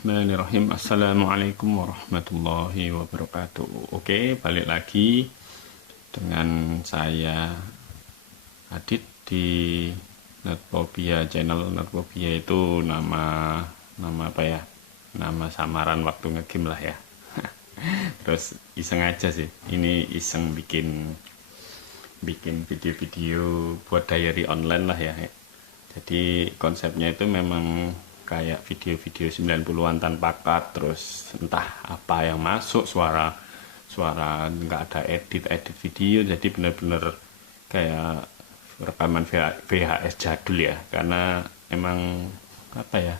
Bismillahirrahmanirrahim. Assalamualaikum warahmatullahi wabarakatuh. Oke, balik lagi dengan saya Adit di Nerdphobia channel. Nerdphobia itu nama apa ya? Nama samaran waktu ngegame lah ya. Terus iseng aja sih. Ini iseng bikin video-video buat diary online lah ya. Jadi konsepnya itu memang kayak video-video 90-an tanpa cut, terus entah apa yang masuk, suara nggak ada edit video, jadi bener-bener kayak rekaman VHS jadul ya, karena emang apa ya,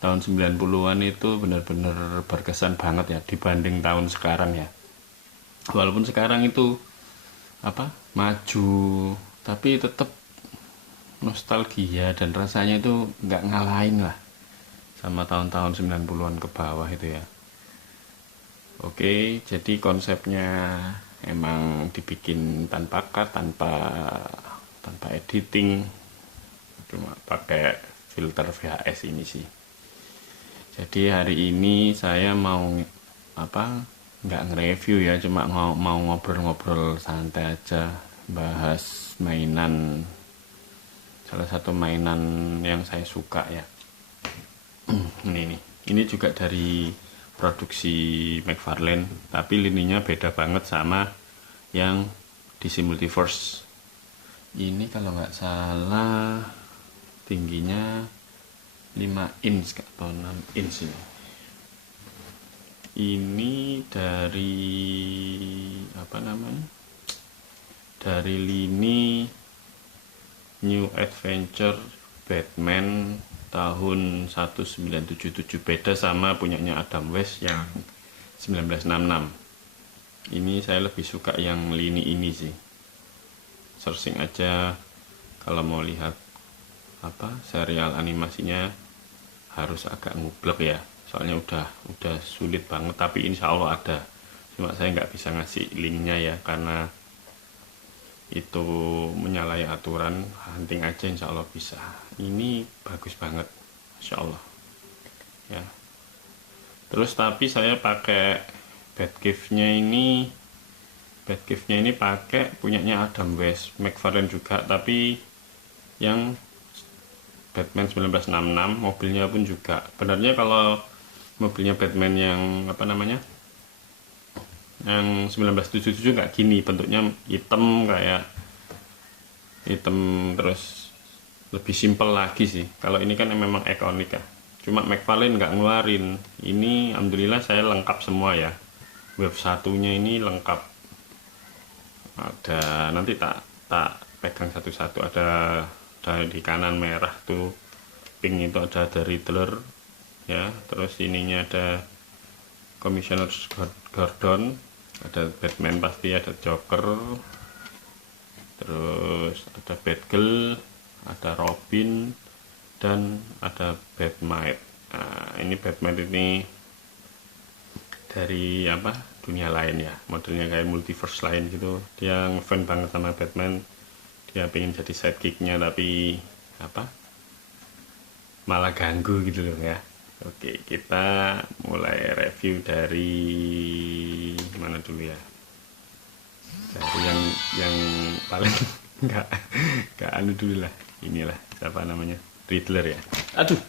tahun 90-an itu bener-bener berkesan banget ya dibanding tahun sekarang ya. Walaupun sekarang itu apa maju, tapi tetap nostalgia dan rasanya itu nggak ngalahin lah sama tahun-tahun 90-an ke bawah itu ya. Oke, jadi konsepnya emang dibikin tanpa cut, tanpa editing, cuma pakai filter VHS ini sih. Jadi hari ini saya mau apa, nggak nge-review ya, cuma mau ngobrol-ngobrol santai aja, bahas mainan, salah satu mainan yang saya suka ya. Ini juga dari produksi McFarlane, tapi lininya beda banget sama yang DC Multiverse. Ini kalau nggak salah tingginya 5 inch atau 6 inch ini. Ini dari apa namanya? Dari lini New Adventure Batman tahun 1977, beda sama punyanya Adam West yang 1966. Ini saya lebih suka yang lini ini sih. Searching aja kalau mau lihat apa serial animasinya harus agak ngublek ya, soalnya udah sulit banget, tapi insya Allah ada, cuma saya nggak bisa ngasih linknya ya karena itu menyalahi aturan. Hunting aja insya Allah bisa. Ini bagus banget, insya Allah ya. Terus tapi saya pakai Batcave-nya ini pakai punyanya Adam West McFarlane juga, tapi yang Batman 1966, mobilnya pun juga. Benarnya kalau mobilnya Batman yang apa namanya, yang 1977 nggak gini bentuknya, hitam, kayak hitam, terus lebih simpel lagi sih. Kalau ini kan memang ikonik ya, cuma McFarlane nggak ngeluarin. Ini alhamdulillah saya lengkap semua ya, web satunya ini lengkap. Ada, nanti tak pegang satu-satu. Ada di kanan merah tuh, pink itu ada Riddler ya. Terus ininya ada Commissioner Gordon, ada Batman pasti, ada Joker, terus ada Batgirl, ada Robin, dan ada Batmite. Nah, ini Batmite ini dari apa, dunia lain ya, modelnya kayak multiverse lain gitu. Dia ngefan banget sama Batman, dia pengen jadi sidekicknya, tapi apa, malah ganggu gitu loh ya. Oke, kita mulai review dari mana dulu ya? Dari yang paling nggak anu dulu lah. Inilah siapa namanya, Riddler ya. Aduh,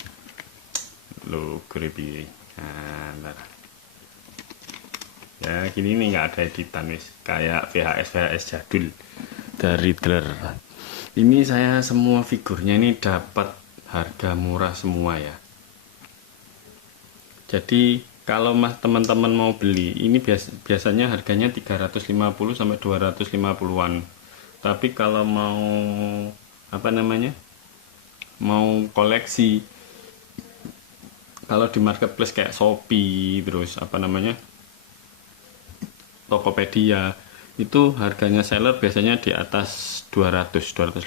lo creepy. Nah, ya gini nih, nggak ada editan wis, kayak VHS jadul dari Riddler. Ini saya semua figurnya ini dapat harga murah semua ya. Jadi kalau teman-teman mau beli ini biasanya harganya 350 sampai 250-an. Tapi kalau mau apa namanya, mau koleksi, kalau di marketplace kayak Shopee, terus apa namanya, Tokopedia, itu harganya seller biasanya di atas 250,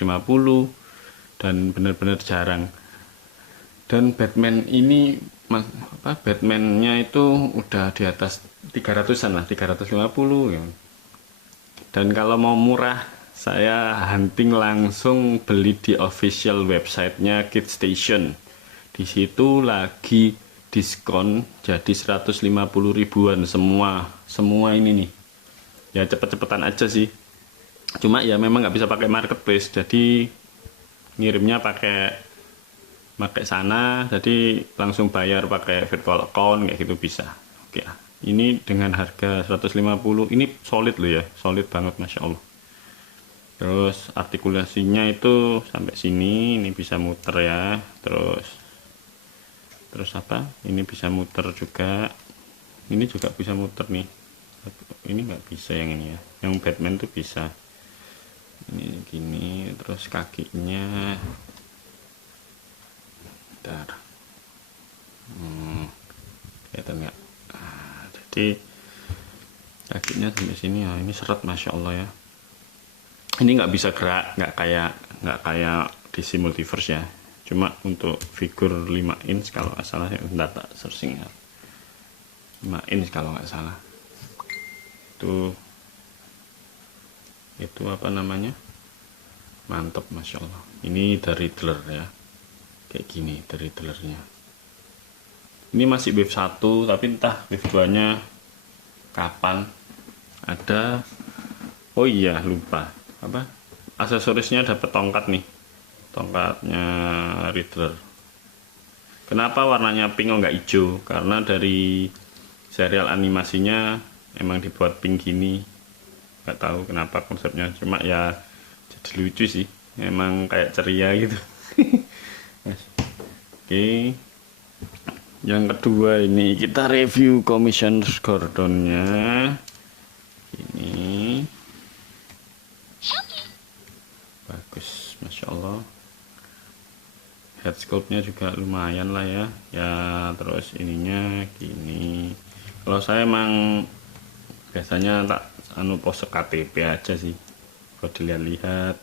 dan benar-benar jarang. Dan Batman ini Batman-nya itu udah di atas 300-an lah, 350 ya. Dan kalau mau murah, saya hunting langsung beli di official websitenya Kid Station. Di situ lagi diskon jadi 150 ribuan semua ini nih. Ya cepet-cepetan aja sih. Cuma ya memang nggak bisa pakai marketplace, jadi ngirimnya pakai sana, jadi langsung bayar pakai virtual account kayak gitu bisa. Oke, ini dengan harga 150 ini solid loh ya, solid banget masya Allah. Terus artikulasinya itu sampai sini, ini bisa muter ya. Terus apa? Ini bisa muter juga. Ini juga bisa muter nih. Ini nggak bisa yang ini ya. Yang Batman tuh bisa. Ini gini, terus kakinya. Bentar. Kelihatan nggak? Jadi kakinya sampai sini ya. Ini seret masya Allah ya. Ini nggak bisa gerak, nggak kayak DC Multiverse ya. Cuma untuk figur 5 inch kalau nggak salah ya, data searching ya. 5 inch kalau nggak salah. Itu apa namanya? Mantap masya Allah. Ini dari Riddler ya. Kayak gini dari Riddlernya. Ini masih wave 1, tapi entah wave 2 nya kapan ada. Oh iya lupa, apa aksesorisnya dapat tongkat nih, tongkatnya Riddler. Kenapa warnanya pink nggak hijau? Karena dari serial animasinya emang dibuat pink gini, nggak tahu kenapa konsepnya, cuma ya jadi lucu sih, emang kayak ceria gitu. Oke, yang kedua ini kita review Commissioner Gordonnya. Ini bagus masya Allah, head sculptnya juga lumayan lah ya. Terus ininya gini, kalau saya emang biasanya tak pose KTP aja sih kalau dilihat-lihat.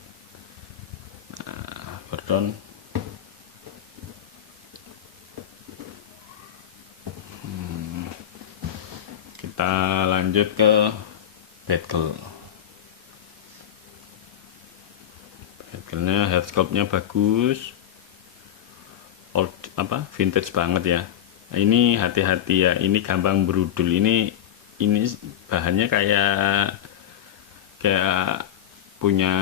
Gordon kita lanjut ke Batgirl. Karena head sculptnya bagus, old vintage banget ya. Ini hati-hati ya, ini gampang berudul. Ini bahannya kayak punya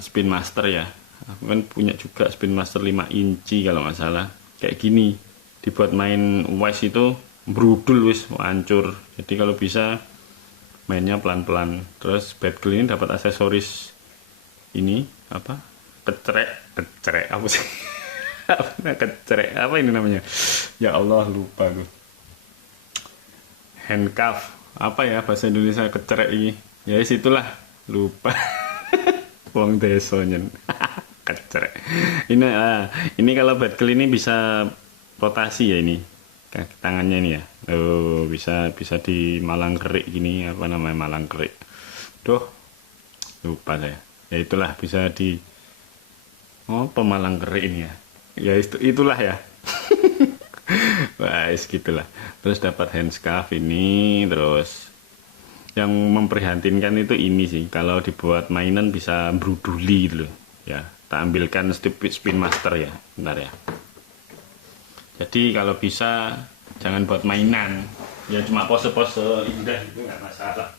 Spin Master ya. Aku kan punya juga Spin Master 5 inci kalau nggak salah. Kayak gini, dibuat main Wise itu berudul wis hancur. Jadi kalau bisa mainnya pelan-pelan. Terus Batgirl ini dapat aksesoris ini apa, kecerek apa sih? Kecerek apa ini namanya, ya Allah lupa gue. Handcuff apa ya bahasa Indonesia kecerek ini ya, itulah lupa. Wong desonyen. Kecerek ini kalau Batgirl ini bisa rotasi ya, ini kaki tangannya ini ya. Oh bisa di malang kerik gini, apa namanya, malang kerik, lupa saya. Ya itulah, bisa di pemalang kerik ini ya. Ya itulah ya. Wah, gitulah. Terus dapat handscarf ini. Terus yang memprihatinkan itu ini sih, kalau dibuat mainan bisa bruduli gitu loh. Ya, tak ambilkan Spin Master ya. Bentar ya. Jadi kalau bisa jangan buat mainan. Ya cuma pose-pose indah itu nggak masalah.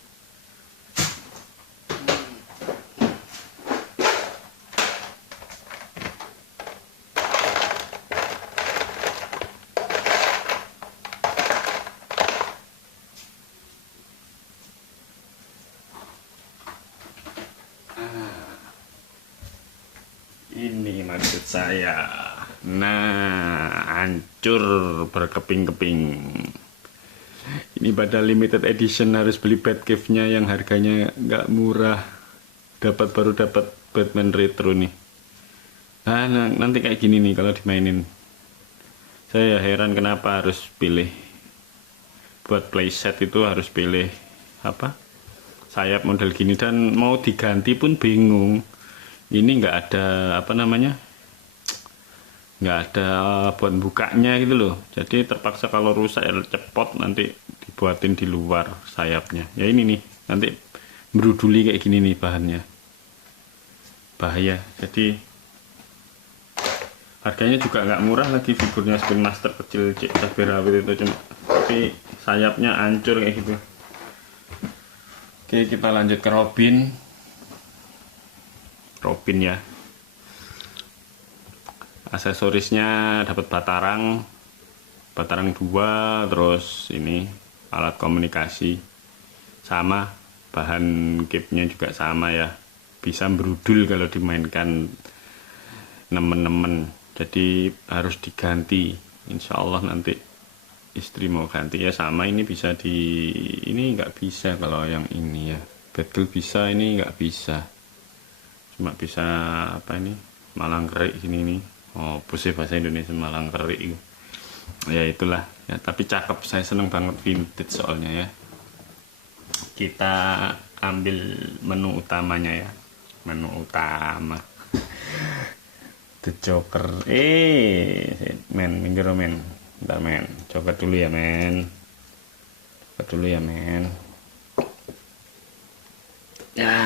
Ini maksud saya. Nah, hancur berkeping-keping. Ini pada limited edition harus beli Batcave-nya yang harganya nggak murah. Baru dapat Batman Retro nih. Nah, nanti kayak gini nih kalau dimainin. Saya heran kenapa harus pilih, buat playset itu harus pilih apa, sayap model gini, dan mau diganti pun bingung. Ini nggak ada apa namanya, nggak ada buat bukanya gitu loh. Jadi terpaksa kalau rusak ya cepot, nanti dibuatin di luar sayapnya. Ya ini nih, nanti beruduli kayak gini nih bahannya, bahaya. Jadi Harganya juga nggak murah lagi, figurnya Spin Master kecil cabai rawit itu cuma, tapi sayapnya hancur kayak gitu. Oke, kita lanjut ke Robin. Robin ya. Aksesorisnya dapat Batarang 2, terus ini alat komunikasi sama, bahan kipnya juga sama ya, bisa berudul kalau dimainkan nemen-nemen, jadi harus diganti. Insya Allah nanti istri mau ganti ya, sama ini bisa ini nggak bisa kalau yang ini ya, betul bisa, ini nggak bisa, cuma bisa apa ini, malang kerik sini nih. Oh, pusing bahasa Indonesia malang kerik. Ya itulah ya, tapi cakep, saya seneng banget vintage soalnya ya. Kita ambil menu utamanya ya, menu utama. The Joker. Men, minggir men. Bentar men, coba dulu ya men. Ya,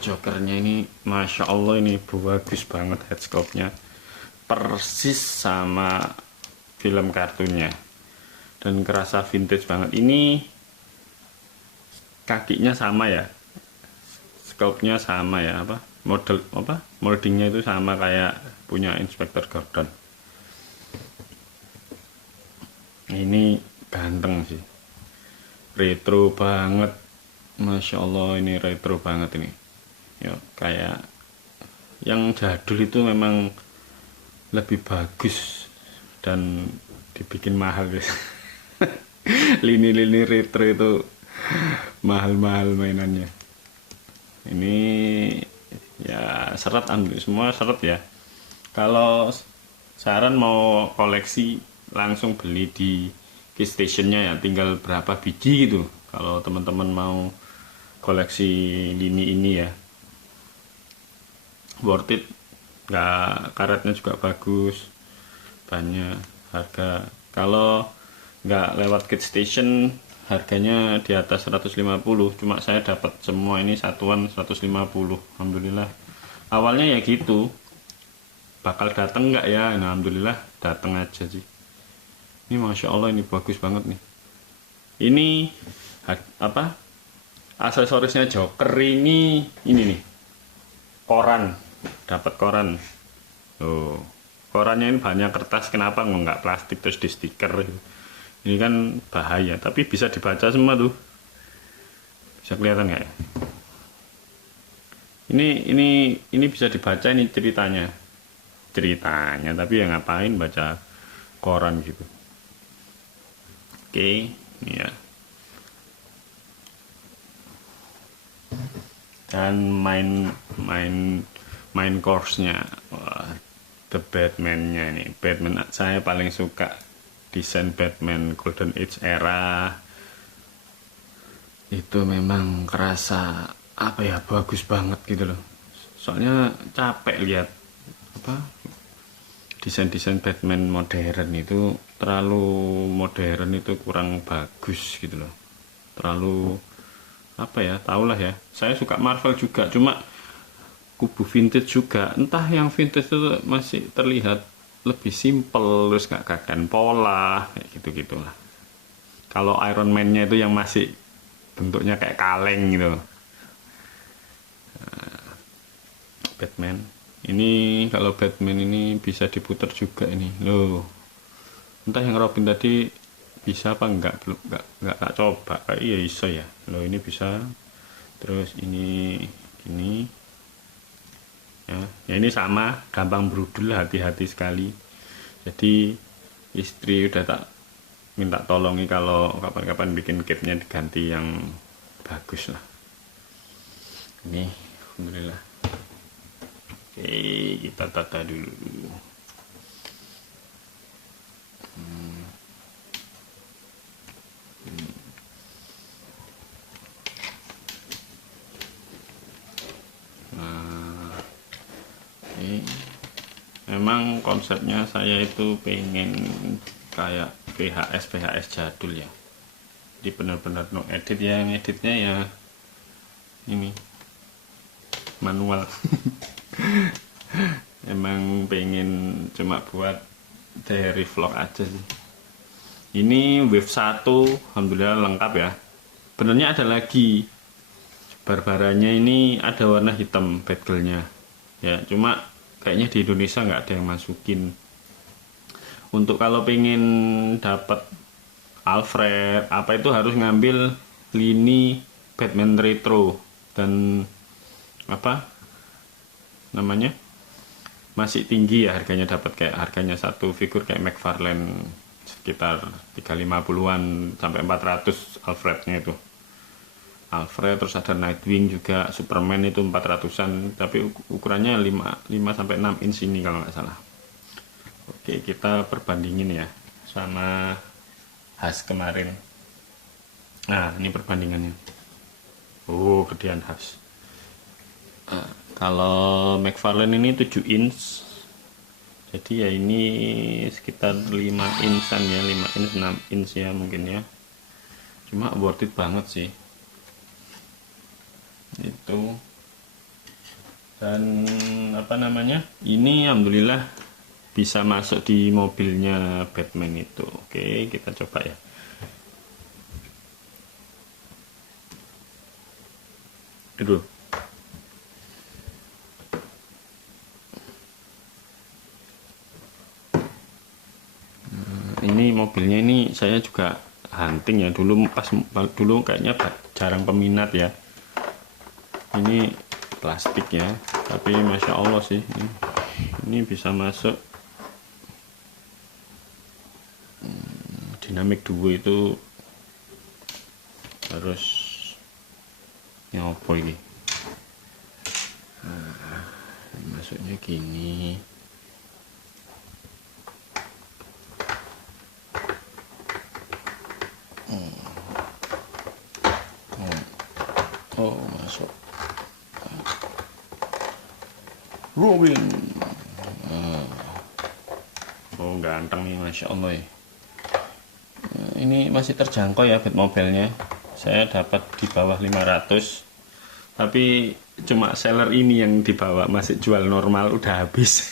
Jokernya ini Masya Allah, ini bagus banget headscope-nya, persis sama film kartunnya dan kerasa vintage banget. Ini kakinya sama ya, scope-nya sama ya, moldingnya itu sama kayak punya Inspektur Gordon. Ini ganteng sih, retro banget, Masya Allah, ini retro banget ini ya, kayak yang jadul itu memang lebih bagus dan dibikin mahal guys. Lini-lini retro itu mahal-mahal mainannya. Ini ya seret, ambil semua seret ya. Kalau saran mau koleksi langsung beli di Keystationnya ya, tinggal berapa biji gitu kalau teman-teman mau koleksi lini ini ya, worth it. Nggak, karetnya juga bagus, banyak harga. Kalau nggak lewat Keystation harganya di atas 150, cuma saya dapat semua ini satuan 150. Alhamdulillah, awalnya ya gitu, bakal datang nggak ya, nah, alhamdulillah datang aja sih. Ini Masya Allah, ini bagus banget nih. Ini apa, aksesorisnya Joker ini nih, koran, dapat koran. Oh, korannya ini banyak kertas, kenapa nggak plastik terus di stiker? Ini kan bahaya, tapi bisa dibaca semua tuh. Bisa kelihatan nggak ya? Ini bisa dibaca, ini ceritanya, tapi ya ngapain baca koran gitu. Oke, ini ya. Dan main course-nya, wah, The Batman-nya nih. Batman saya paling suka desain Batman Golden Age era. Itu memang kerasa apa ya, bagus banget gitu loh. Soalnya capek lihat apa, desain-desain Batman modern itu terlalu modern, itu kurang bagus gitu loh. Terlalu apa ya, tahulah ya. Saya suka Marvel juga, cuma kubu vintage juga. Entah yang vintage itu masih terlihat lebih simple, terus nggak kakan pola kayak gitu-gitulah. Kalau Iron Man-nya itu yang masih bentuknya kayak kaleng gitu. Batman ini, kalau Batman ini bisa diputar juga ini loh. Entah yang Robin tadi bisa apa enggak, belum enggak tak coba. Kayak iya bisa ya loh, ini bisa. Terus ini ya ini sama, gampang berudul, hati-hati sekali. Jadi istri udah tak minta tolongi kalau kapan-kapan bikin kitnya diganti yang bagus lah. Ini alhamdulillah. Oke, kita tata dulu. Nah, ini memang konsepnya saya itu pengen kayak PHS jadul ya. Jadi benar-benar no edit ya, yang editnya ya ini manual. emang pengen cuma buat diary vlog aja sih. Ini wave 1 alhamdulillah lengkap ya. Benernya ada lagi, barbaranya ini ada warna hitam bagelnya ya, cuma kayaknya di Indonesia nggak ada yang masukin. Untuk kalau pengen dapat Alfred apa itu harus ngambil lini Batman Retro, dan apa namanya masih tinggi ya harganya, dapat kayak harganya satu figur kayak McFarlane sekitar 350-an sampai 400 Alfrednya itu. Alfred, terus ada Nightwing juga, Superman itu 400-an, tapi ukurannya 5 sampai 6 inch ini kalau nggak salah. Oke, kita perbandingin ya sama Has kemarin. Nah, ini perbandingannya. Oh, gedean Has. Nah, kalau McFarlane ini 7 inch. Jadi ya ini sekitar 5 insan ya, 5 inch 6 inch ya mungkin ya. Cuma worth it banget sih. Itu. Dan apa namanya? Ini alhamdulillah bisa masuk di mobilnya Batman itu. Oke, kita coba ya. Aduh. Ini mobilnya ini saya juga hunting ya, dulu dulu kayaknya jarang peminat ya. Ini plastik ya, tapi masya Allah sih ini bisa masuk. Dynamic Duo itu harus nyopo ini. Nah, masuknya gini. Oh, masuk. Robin. Oh, ganteng nih, masya Allah ya. Ini masih terjangkau ya Batmobilenya. Saya dapat di bawah 500. Tapi cuma seller ini yang di bawah, masih jual normal udah habis.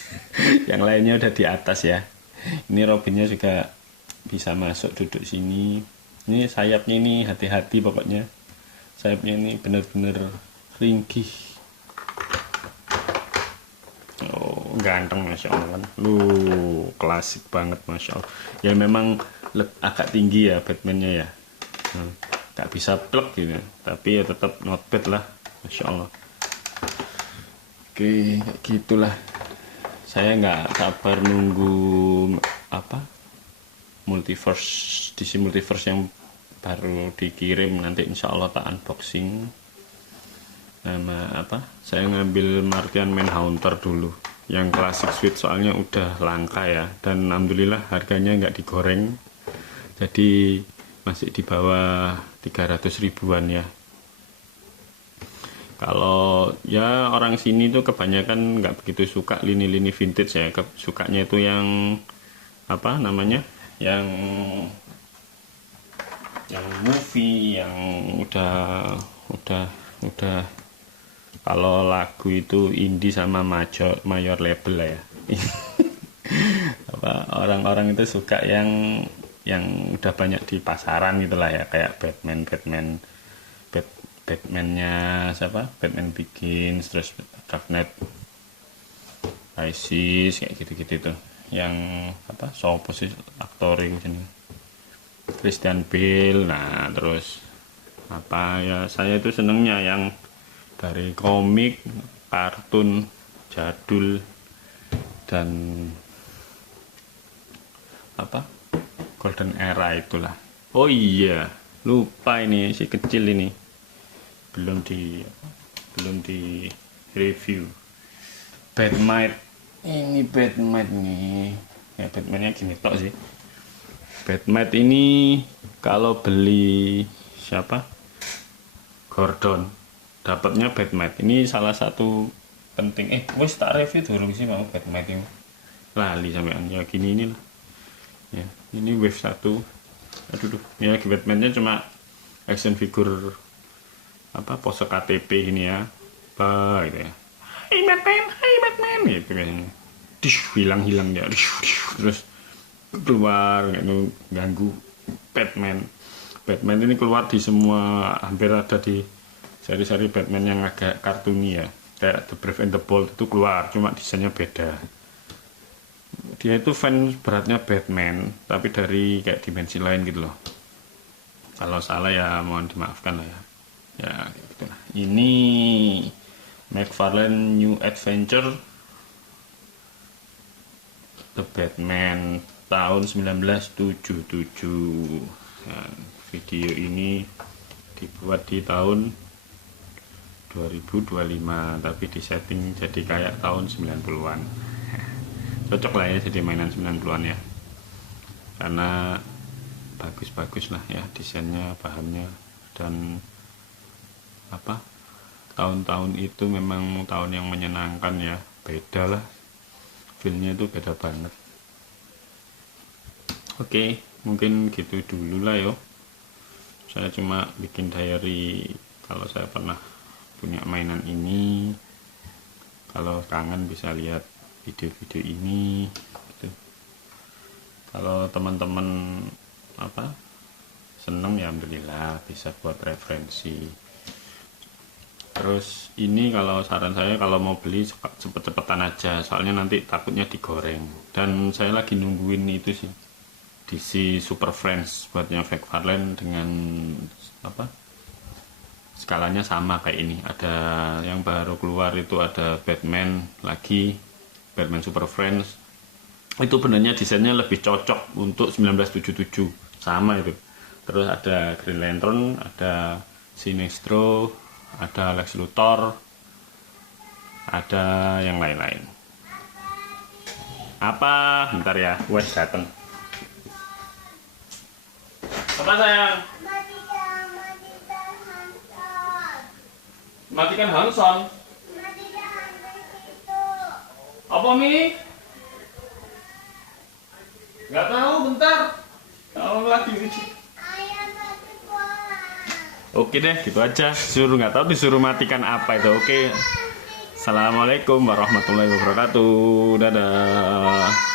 Yang lainnya udah di atas ya. Ini Robinnya juga bisa masuk duduk sini. Ini sayapnya ini hati-hati pokoknya. Sayapnya ini bener-bener ringkih. Oh, ganteng masya Allah kan. Lu klasik banget masya Allah. Ya memang agak tinggi ya Batman-nya ya. Gak bisa plek gitu. Tapi ya tetap not bad lah. Masya Allah. Oke, kayak gitulah. Saya nggak sabar nunggu apa multiverse, DC Multiverse yang baru dikirim, nanti insya Allah tak unboxing. Nama apa? Saya ngambil Martian Manhunter dulu, yang klasik suite soalnya udah langka ya, dan alhamdulillah harganya nggak digoreng, jadi masih di bawah 300 ribuan ya. Kalau ya orang sini tuh kebanyakan nggak begitu suka lini-lini vintage ya, sukanya itu yang apa namanya, yang movie, yang udah kalau lagu itu indie sama mayor label lah ya. Apa orang-orang itu suka yang udah banyak di pasaran gitulah ya, kayak Batman-nya siapa? Batman Begins, terus Dark Knight Rises, kayak gitu-gitu tuh. Yang apa? Sopo sih aktor itu sini? Christian Bale. Nah, terus apa ya, saya itu senengnya yang dari komik, kartun jadul, dan apa? Golden Era itulah. Oh iya, lupa ini si kecil ini. Belum di review. Batmite. Ini Batmite nih. Ya Batman-nya gini tok sih. Batmite ini kalau beli siapa? Gordon, dapatnya Batmite. Ini salah satu penting. Wes tak review dulu sih mau Batmite ini. Lali sampean ya gini ini lah. Ya, ini wave 1. Aduh, ini lagi Batman-nya cuma action figure apa pose KTP ini ya. Apa gitu ya. Hai Batman gitu kayaknya. hilang ya, terus keluar ganggu Batman. Batman ini keluar di semua, hampir ada di seri-seri Batman yang agak kartuni ya, kayak The Brave and the Bold itu keluar, cuma desainnya beda. Dia itu fans beratnya Batman, tapi dari kayak dimensi lain gitu loh. Kalau salah ya mohon dimaafkan lah ya. Ya gitu lah. Ini McFarlane New Adventure The Batman tahun 1977. Nah, video ini dibuat di tahun 2025, tapi disetting jadi kayak tahun 90-an. Cocok lah ya jadi mainan 90-an ya, karena bagus-bagus lah ya desainnya, bahannya, dan apa, tahun-tahun itu memang tahun yang menyenangkan ya, beda lah, feelnya itu beda banget. Oke, mungkin gitu dulu lah yo. Saya cuma bikin diary kalau saya pernah punya mainan ini. Kalau kangen bisa lihat video-video ini gitu. Kalau teman-teman apa seneng ya alhamdulillah, bisa buat referensi. Terus ini kalau saran saya, kalau mau beli cepet-cepetan aja, soalnya nanti takutnya digoreng. Dan saya lagi nungguin itu sih, DC Super Friends buatnya McFarlane, dengan apa, skalanya sama kayak ini. Ada yang baru keluar itu ada Batman lagi, Batman Super Friends. Itu benernya desainnya lebih cocok untuk 1977, sama itu. Terus ada Green Lantern, ada Sinestro, ada Lex Luthor, ada yang lain-lain. Apa? Bentar ya, wes dateng. Apa sayang? Matikan Hanson. Apa Mi? Gak tahu, bentar. Tahu lagi lucu. Oke deh, gitu aja. Suruh nggak tahu disuruh matikan apa itu. Oke. Assalamualaikum warahmatullahi wabarakatuh. Dadah.